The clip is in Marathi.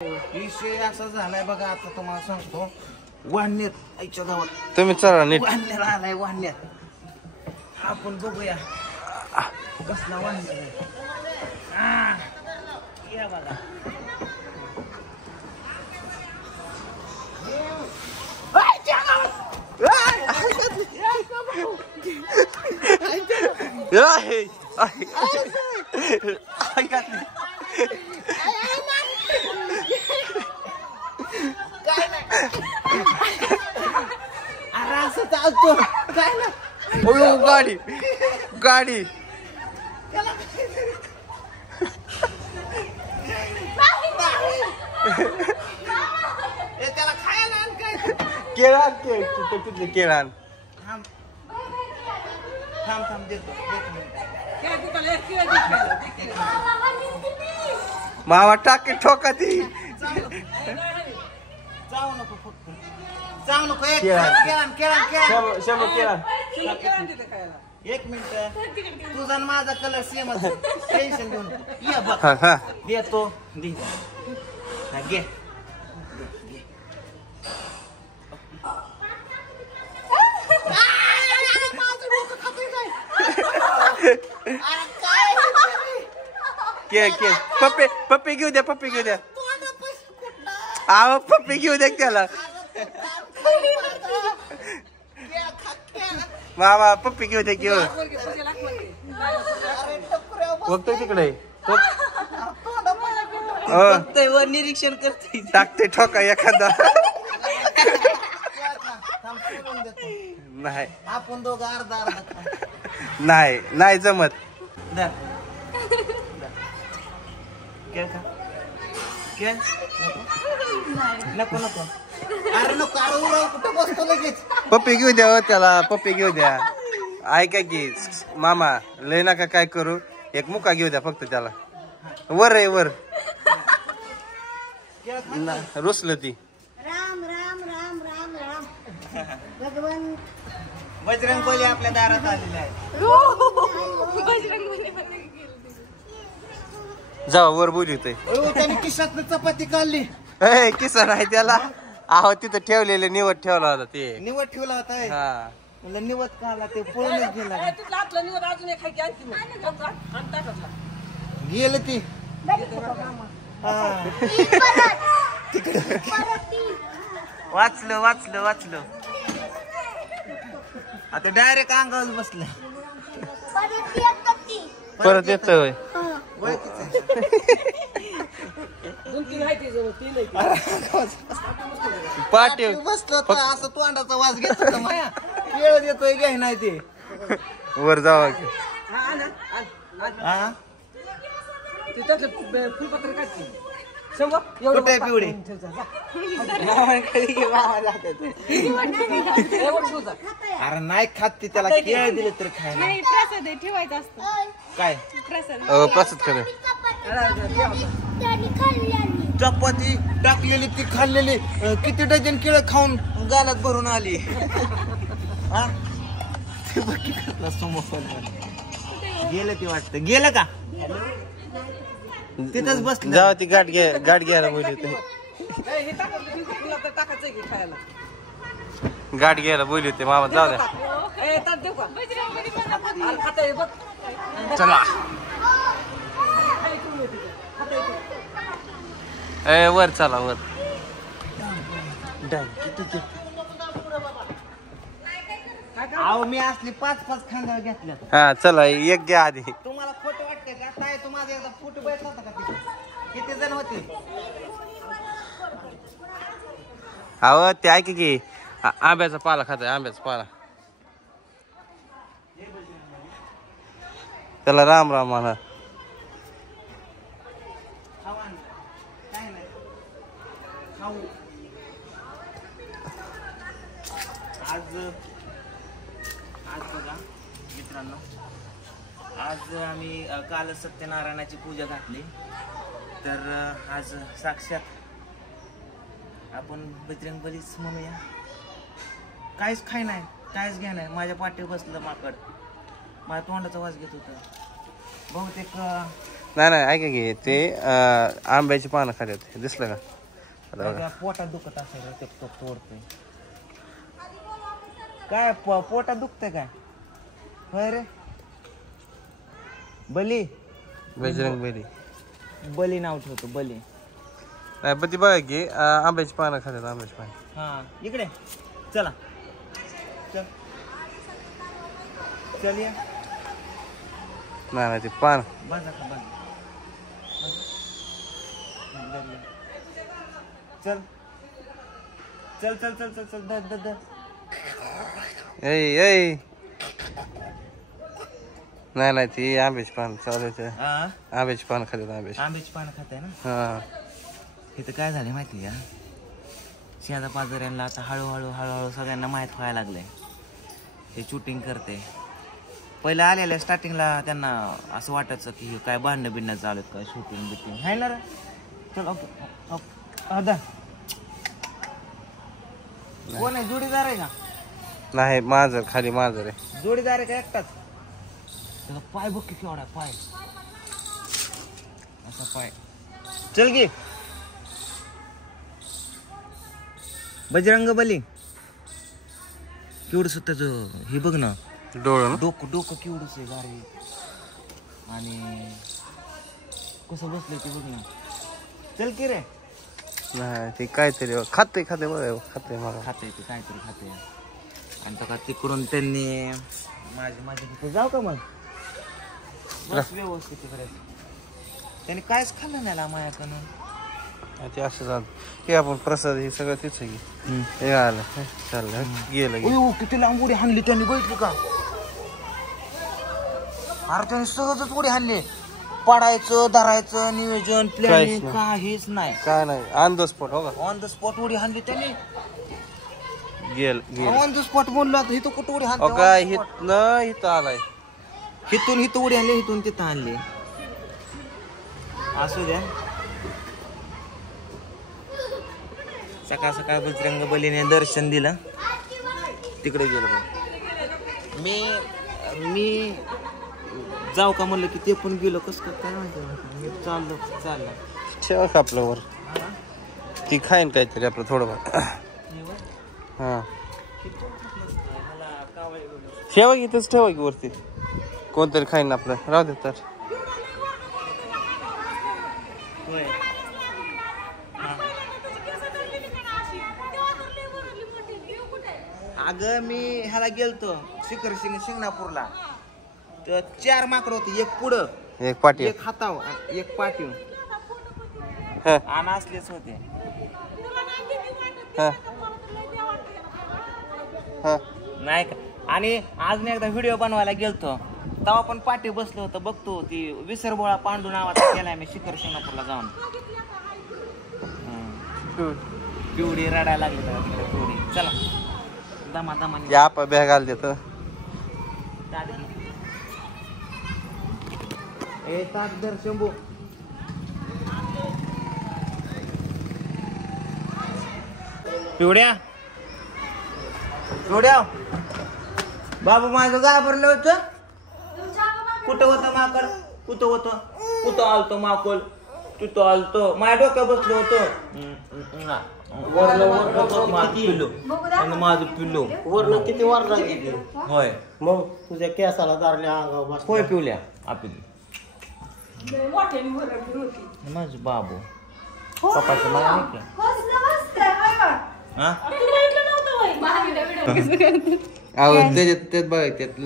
विषय असा झालाय बघा. आता तुम्हाला सांगतो, वाढण्यात आईच्या गावात तुम्ही चला नीट. वाढण्यात आलाय. वाढण्यात आपण बघूया कसला वाढण्यात या बघा. काय नाही अरे असं चालतो काय ना. गाडी गाडी त्याला खायला आण काय. केळा तिथले केळा थांब थांब थांब देतो मामा टाके ठोका ती. जाऊ नको फक्त जाऊ नको. एक मिनिट तुझा आणि माझा कलर सेम टेन्शन घेऊन ये बघ. देतो दे घे. पप्पी पप्पी घेऊ द्या. पप्पी घेऊ द्या. आव पप्पी घेऊ द्या त्याला. मामा पप्पी घेऊ द्या. घेऊ बघतोय तिकडे निरीक्षण करते. टाकते ठोका एखादा. नाही आपण दोघं अर्धा अर्धा नाही नाही जमत. नको नको अरे नको. अरे उराव कुठं बसतो लगेच. पप्पी घेऊ द्या हो त्याला. पप्पी घेऊ द्या. ऐका की मामा लय नका काय करू. एक मुका घेऊ द्या फक्त त्याला. वर आहे वर रुसलं ती. राम राम राम राम राम भगवान बजरंगबली आपल्या दारात आलेले आहे. जावा वर बोलतोय. त्याने खिशातनं चपाती काढली. किस्सा नाही त्याला. आहो तिथं ठेवलेलं निवड ठेवला होता ते. निवड ठेवला होता. हा म्हणलं निवड काढला ते पळूनच गेला. गेलं ती वाचलं वाचलं वाचलं. आता डायरेक्ट अंगावर बसलं. परत येतोय. पाठी बसलो तर असं तोंडाचा वास घेत होता माया. केळ देतोय घ्याय नाही ते. वर जावा की. कुठे पिवडी अरे नाही खात ती. त्याला केळ दिले तर खाय नाही. प्रसाद आहे, ठेवायचं असतं. काय प्रसाद प्रसाद खरं. चपाती टाकलेली ती खाल्लेली. किती डझन केळ खाऊन गालात भरून आली. गेलं ती वाटतं. गेलं का तिथंच बसलं. जावा ती गाठ घ्यायला बोलली होती. गाठ घ्यायला बोलली होती मामा. जाऊ द्या चला. वर चला वर. अहो मी असली 5-5 खांद्यावर घेतल्या. हा चला एक घ्या आधी. तुम्हाला फोटो वाटते का? काय तुम्हाला एकदा फोटो बघितला होता का तिथे? किती जण होते? अहो ते ऐक की आंब्याचा पाला खाताय. आंब्याचा पाला. त्याला राम राम म्हणा. काय नाही खाऊ. आज बघा मित्रांनो, आज आम्ही काल सत्यनारायणाची पूजा घातली. तर आज साक्षात आपण बजरंगबलीच म्हणूया. काहीच खाय नाही, काहीच घ्या नाही. माझ्या पाठीवर बसलं माकड. माझ्या तोंडाचा वास घेत होता बहुतेक. नाही ऐका की ते आंब्याची पानं खात्यात दिसलं का पोटात दुखत असेल ते तोडतोय काय पोटात दुखतंय काय होय रे बली बजरंग बली बली नाव ठेवतो बली नाही पण ती बघा की आंब्याची पानं खात्यात आंब्याची पानं हा इकडे चला चल चल या नाही ते पान बंद का बंद चल चल चल चल चल चल धर धर धर ऐ नाही ती आंब्याची पान चालू आंब्याची पान खात्यात आंब्याची पानं खाते ना हा इथं काय झालं माहिती का शेजा पाजाऱ्यांना आता हळूहळू सगळ्यांना माहीत व्हायला लागलंय हे शूटिंग करते पहिलं आलेल्या स्टार्टिंगला त्यांना असं वाटायचं की काय भांडणं बिंडणं चालू आहेत काय शूटिंग बिटिंग आहे ना रे चल ओके कोण आहे जोडीदार आहे का नाही माझं खाली माझं रे जोडीदार आहे का एकटाच त्याला पाय बघ की केवढा पाय असा पाय चल गे बजरंग बली केवढं त्याचं हे बघ ना डोळं डोकं केवढंच आहे गाडी आणि कसं बसलंय ते बघ ना चल की रे नाही ते काहीतरी खाते बघ खाते मला खाते ते काहीतरी खाते आणि तो का तिकडून त्यांनी माझी तिथे जाऊ का मग बस व्यवस्थित करायचं त्यांनी कायच खाल्लं नाही मायाकडून ते असं झालं हे आपण प्रसाद हे सगळं तिच हे आलं चाललं गेलं किती लांब उडी हाणली त्यांनी बघितली का अरे त्यांनी सहजच उडी हाणली पडायचं धरायचं नियोजन प्लॅनिंग काहीच नाही काय नाही ऑन द स्पॉट हो का ऑन द स्पॉट उडी हाणली त्यांनी गेल ऑन द स्पॉट बोललो इथं कुठं उडी हाणतो काय इथं आलाय हिथून उडी आणली हिथून तिथं आणली असू द्या सकाळ सकाळ बजरंग बलीने दर्शन दिलं तिकडे गेलो मी जाऊ का म्हणलं की ते पण गेलो कसं काय माहिती चाललो ठेवा का आपलं वर ती खाईन काहीतरी आपलं थोडंफार हा ठेवा की इथंच ठेवा की वरती कोणतरी खाईन आपलं राहू दे तर अगं मी ह्याला गेलतो शिंगणापूरला तर 4 माकड होती एक पुढं एक पाठी एक हाताव एक पाठीव हा आणि असलेच होते हा हा नाही का आणि आज मी एकदा व्हिडिओ बनवायला गेलतो तेव्हा पण पाठी बसलो होतो बघतो ती विसरबोळा पांडू नावाचा केलाय मी शिंगणापूरला जाऊन पिवडी रडायला लागली पिवडी चला दमा या बॅग घाल देत ए ताक दर शंभू पिवड्या बाबू माझं घाबरलं होतं कुठं होतं माकड कुठं आलतो माकोल तिथं आलतो माझ्या डोक्यात बसलो होतं माझं पिल्लू वरण किती वर गेली होय मग तुझ्या केसाला दारल्या अंगावर होय पिवल्या आपली माझ बाबू पप्पाचं मला त्याच्यात बघ त्यात